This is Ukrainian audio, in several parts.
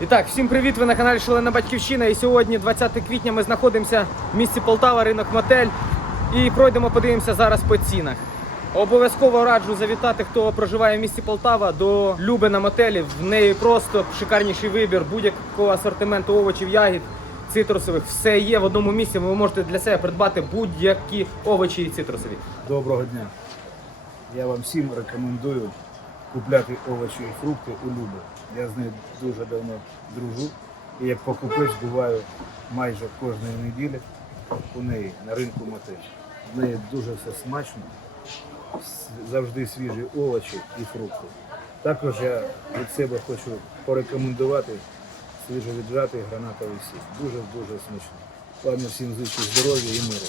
І так, всім привіт! Ви на каналі Шалена Батьківщина. І сьогодні, 20 квітня, ми знаходимося в місті Полтава, ринок Мотель. І пройдемо, подивимося зараз по цінах. Обов'язково раджу завітати, хто проживає в місті Полтава до Люби на мотелі. В неї просто шикарніший вибір будь-якого асортименту овочів, ягід, цитрусових. Все є в одному місці. Ви можете для себе придбати будь-які овочі і цитрусові. Доброго дня. Я вам всім рекомендую купляти овочі і фрукти у Люби. Я з нею дуже давно дружу. І як покупець буваю майже кожної неділі у неї на ринку мотель. В неї дуже все смачно, завжди свіжі овочі і фрукти. Також я від себе хочу порекомендувати свіжовіджатий гранатовий сік. Дуже-дуже смачно. Пані всім зичу здоров'я і миру.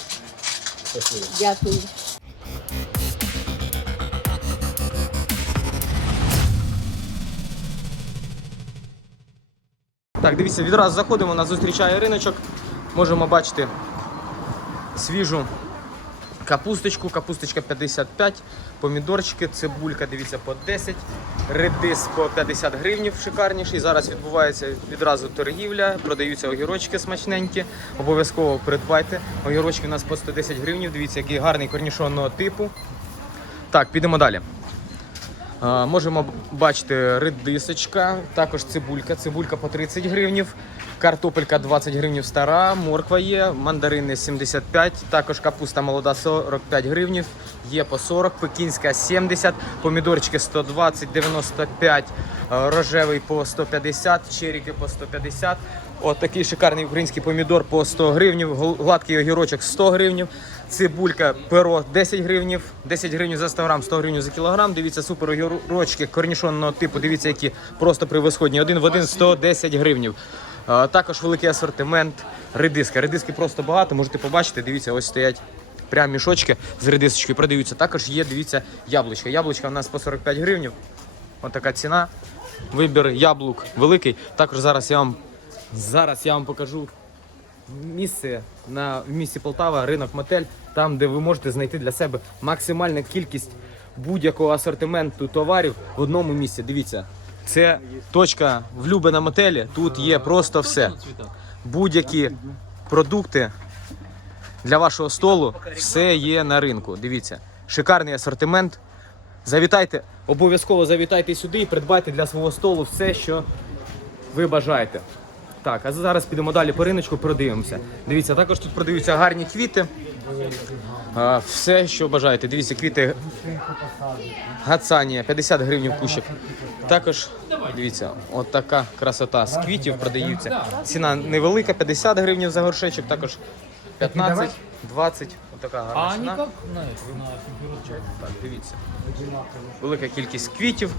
Дякую. Так, дивіться, відразу заходимо, нас зустрічає риночок. Можемо бачити свіжу капусточку, капусточка 55, помідорчики, цибулька, дивіться, по 10, редис по 50 гривнів, шикарніший. Зараз відбувається відразу торгівля, продаються огірочки смачненькі. Обов'язково придбайте. Огірочки у нас по 110 гривнів. Дивіться, який гарний корнішонного типу. Так, підемо далі. Можемо бачити редисочка, також цибулька. Цибулька по 30 гривнів, картопелька 20 гривнів стара, морква є, мандарини 75, також капуста молода 45 гривнів, є по 40, пекінська 70, помідорчики 120, 95, е, рожевий по 150, черіки по 150. От такий шикарний український помідор по 100 гривнів, гладкий огірочок 100 гривнів, цибулька перо 10 гривнів, 10 гривень за 100 грам, 100 гривень за кілограм. Дивіться, супер огірочки корнішонного типу, дивіться, які просто превосходні. Один в один 110 гривнів. Також великий асортимент редиска. Редиски просто багато, можете побачити, дивіться, ось стоять прям мішочки з редисочкою продаються. Також є, дивіться, яблучка. Яблучка у нас по 45 гривнів. Ось така ціна. Вибір яблук великий. Також зараз я вам зараз я вам покажу місце на в місті Полтава, ринок Мотель, там, де ви можете знайти для себе максимальну кількість будь-якого асортименту товарів в одному місці. Дивіться, це точка в Любе на мотелі. Тут є просто все. Будь-які продукти для вашого столу, все є на ринку. Дивіться, шикарний асортимент. Завітайте, обов'язково завітайте сюди і придбайте для свого столу все, що ви бажаєте. Так, а зараз підемо далі по риночку, продивимося. Дивіться, також тут продаються гарні квіти. А, все, що бажаєте. Дивіться, квіти гацанія, 50 гривень кущик. Також дивіться, от така красота з квітів продаються. Ціна невелика, 50 гривень за горшечок, також 15, 20. Отака гарна ціна. Так, дивіться. Велика кількість квітів.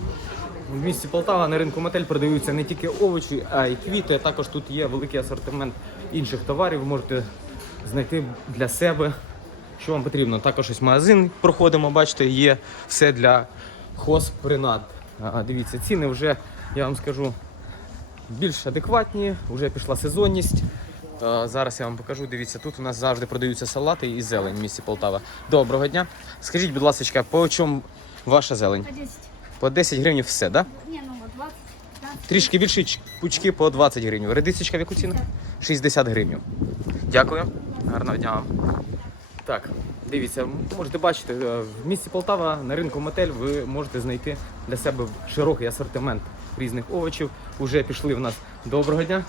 В місті Полтава на ринку мотель продаються не тільки овочі, а й квіти. Також тут є великий асортимент інших товарів. Ви можете знайти для себе, що вам потрібно. Також ось магазин проходимо, бачите, є все для хозпринад. А, Дивіться, ціни вже, я вам скажу, більш адекватні, вже пішла сезонність. Е, Зараз я вам покажу. Дивіться, тут у нас завжди продаються салати і зелень в місті Полтава. Доброго дня. Скажіть, будь ласка, по чому ваша зелень? По 10. По 10 гривень все, да? Не, ну вот 20. Трішки більші ч- пучки по 20 гривень. Редисочка в яку ціну? 60 гривень. Дякую. Гарного дня вам. Так, дивіться, можете бачити, е, в місті Полтава на ринку мотель ви можете знайти для себе широкий асортимент різних овочів. Уже пішли в нас доброго дня.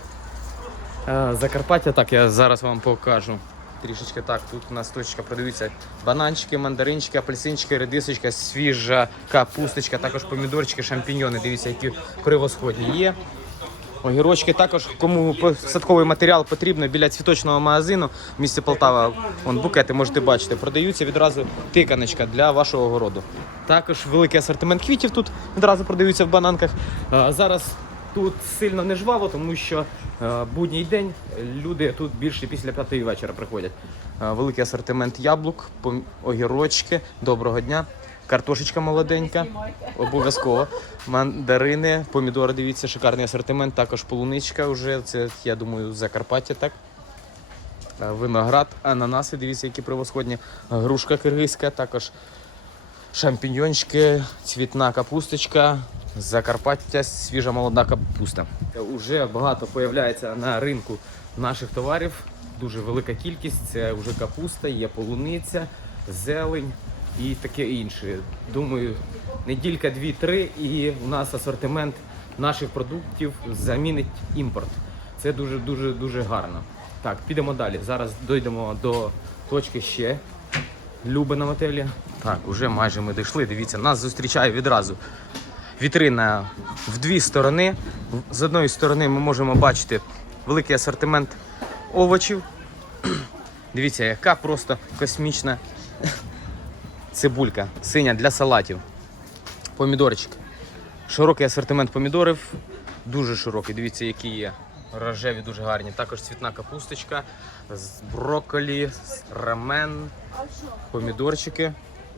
Е, Закарпаття, так, я зараз вам покажу. Трішечки так, тут у нас точка продаються бананчики, мандаринчики, апельсинчики, редисочка, свіжа капусточка, також помідорчики, шампіньйони. Дивіться, які превосходні є. Огірочки також, кому садковий матеріал потрібно біля цвіточного магазину в місті Полтава. Вон букети можете бачити. Продаються відразу тиканочка для вашого городу. Також великий асортимент квітів тут відразу продаються в бананках. А, Зараз тут сильно не жваво, тому що е, будній день люди тут більше після п'ятої вечора приходять. Е, Великий асортимент яблук, огірочки. Доброго дня. Картошечка молоденька, обов'язково. Мандарини, помідори, дивіться, шикарний асортимент. Також полуничка вже, це, я думаю, Закарпаття, так? Е, Виноград, ананаси, дивіться, які превосходні. Грушка киргизька, також шампіньончики, цвітна капусточка, Закарпаття, свіжа молода капуста. Уже багато появляється на ринку наших товарів. Дуже велика кількість. Це вже капуста, є полуниця, зелень і таке інше. Думаю, неділька, дві-три, і у нас асортимент наших продуктів замінить імпорт. Це дуже дуже дуже гарно. Так, підемо далі. Зараз дійдемо до точки ще. Люби на мотелі. Так, уже майже ми дійшли. Дивіться, нас зустрічає відразу вітрина в дві сторони. З одної сторони ми можемо бачити великий асортимент овочів. Дивіться, яка просто космічна цибулька синя для салатів. Помідорчик. Широкий асортимент помідорів, дуже широкий. Дивіться, які є. Рожеві дуже гарні. Також цвітна капусточка, з брокколі, рамен, помідорчики.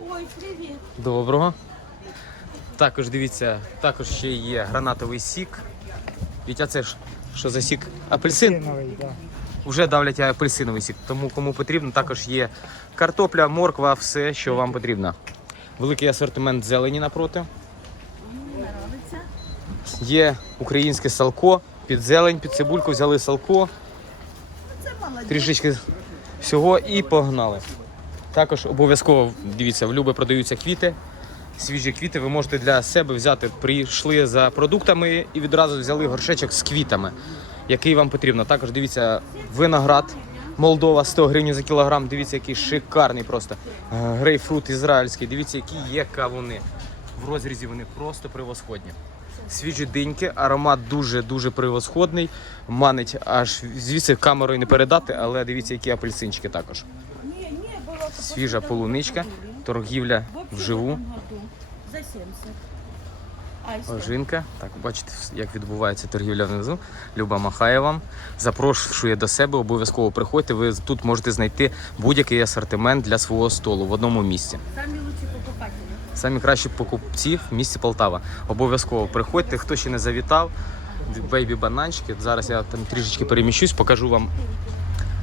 Ой, привет. Доброго. Також дивіться, також ще є гранатовий сік. Вітя, це ж що за сік? Апельсин? Вже давлять апельсиновий сік. Тому кому потрібно, також є картопля, морква, все, що вам потрібно. Великий асортимент зелені напроти. Є українське салко. Під зелень, під цибульку взяли салко, трішечки всього і погнали. Також обов'язково дивіться, в Люби продаються квіти. Свіжі квіти ви можете для себе взяти. Прийшли за продуктами і відразу взяли горшечок з квітами, який вам потрібно. Також дивіться виноград. Молдова 100 гривень за кілограм. Дивіться, який шикарний просто. Е, Грейпфрут ізраїльський. Дивіться, які є кавуни. В розрізі вони просто превосходні. Свіжі диньки, аромат дуже-дуже превосходний. Манить аж звідси камерою не передати, але дивіться, які апельсинчики також. Свіжа полуничка, торгівля вживу. За 70. Айстер. Ожинка. Так, бачите, як відбувається торгівля внизу. Люба махає вам. Запрошує до себе, обов'язково приходьте. Ви тут можете знайти будь-який асортимент для свого столу в одному місці. Самі лучші покупателі. Самі кращі покупці в місті Полтава. Обов'язково приходьте, хто ще не завітав. Бейбі бананчики. Зараз я там трішечки переміщусь, покажу вам.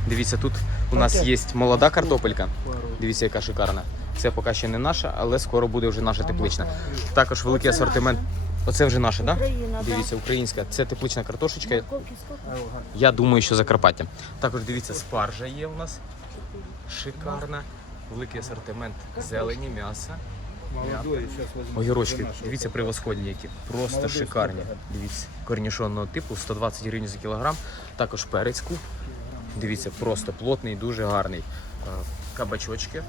Дивіться, тут у нас є молода картопелька. Дивіться, яка шикарна. Це поки ще не наша, але скоро буде вже наша теплична. Також великий асортимент. Оце вже наша, так? Да? Україна, Дивіться, українська. Це теплична картошечка. Я думаю, що Закарпаття. Також дивіться, спаржа є у нас. Шикарна. Великий асортимент зелені, м'яса. Огірочки, дивіться, превосходні які. Просто Молодець, шикарні. Дивіться, корнішонного типу, 120 гривень за кілограм. Також перецьку. Дивіться, просто плотний, дуже гарний. Е, Кабачочки.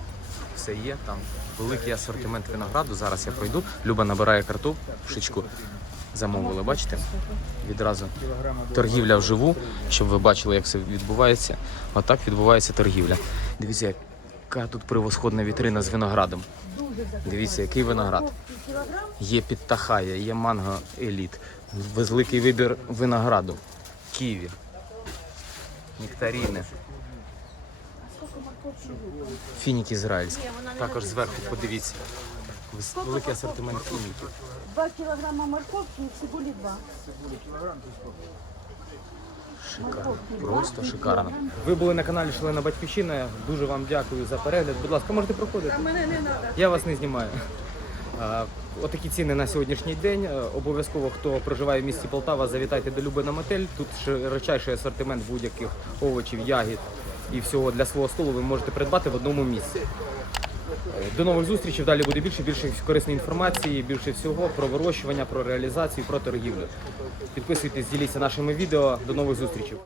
Все є. Там великий асортимент винограду. Зараз я пройду. Люба набирає картошечку. Замовили, бачите? Відразу торгівля вживу, щоб ви бачили, як це відбувається. Отак відбувається торгівля. Дивіться, яка тут превосходна вітрина з виноградом. Дивіться, який виноград. Є підтахая, є манго еліт, великий вибір винограду, ківі, нектаріни, фінік ізраїльський. Також зверху подивіться. Великий асортимент фініків. 2 кілограма морковки і цибулі 2. Шикарно. Просто шикарно. Ви були на каналі Шалена Батьківщина. Дуже вам дякую за перегляд. Будь ласка, можете проходити. Я вас не знімаю. Отакі ціни на сьогоднішній день. Е, Обов'язково, хто проживає в місті Полтава, завітайте до Люби на мотель. Тут широчайший асортимент будь-яких овочів, ягід і всього для свого столу ви можете придбати в одному місці. Е, До нових зустрічей. Далі буде більше, більше корисної інформації, більше всього про вирощування, про реалізацію, про торгівлю. Підписуйтесь, діліться нашими відео. До нових зустрічей.